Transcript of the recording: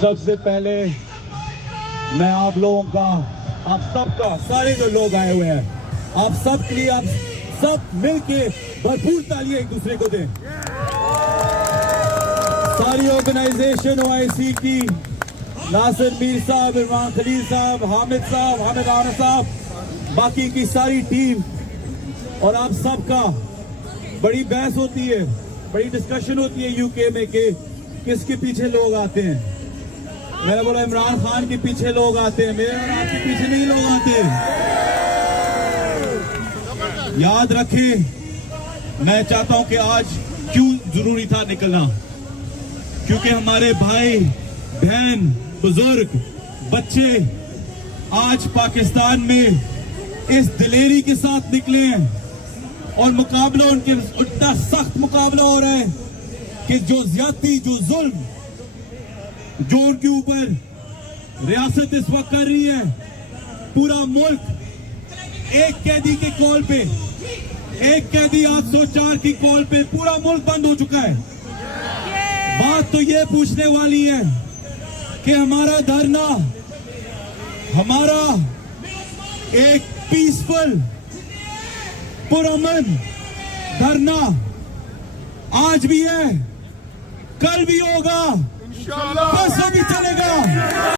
सबसे पहले मैं आप लोगों का, आप सबका, सारे जो लोग आए हुए हैं, आप सब के लिए आप सब मिलके भरपूर तालियां एक दूसरे को दें। सारी ऑर्गेनाइजेशन ओआईसी की, नासिर मीर साहब, इमरान खलील साहब, हामिद आना साहब, बाकी की सारी टीम और आप सबका बड़ी बहस होती है, बड़ी डिस्कशन होती है यूके में कि किसके पीछे लोग आते हैं। मैंने बोला इमरान खान के पीछे लोग आते हैं, मेरे और आपके पीछे नहीं लोग आते। याद रखें, मैं चाहता हूं कि आज क्यों जरूरी था निकलना, क्योंकि हमारे भाई बहन बुजुर्ग बच्चे आज पाकिस्तान में इस दिलेरी के साथ निकले हैं और मुकाबला उनके इतना सख्त मुकाबला हो रहा है कि जो ज्यादती, जो जुल्म जो उनके ऊपर रियासत इस वक्त कर रही है, पूरा मुल्क एक कैदी के कॉल पे, एक कैदी 804 की कॉल पे पूरा मुल्क बंद हो चुका है। बात तो ये पूछने वाली है कि हमारा धरना, हमारा एक पीसफुल पुरअमन धरना आज भी है, कल भी होगा, परसों भी चलेगा।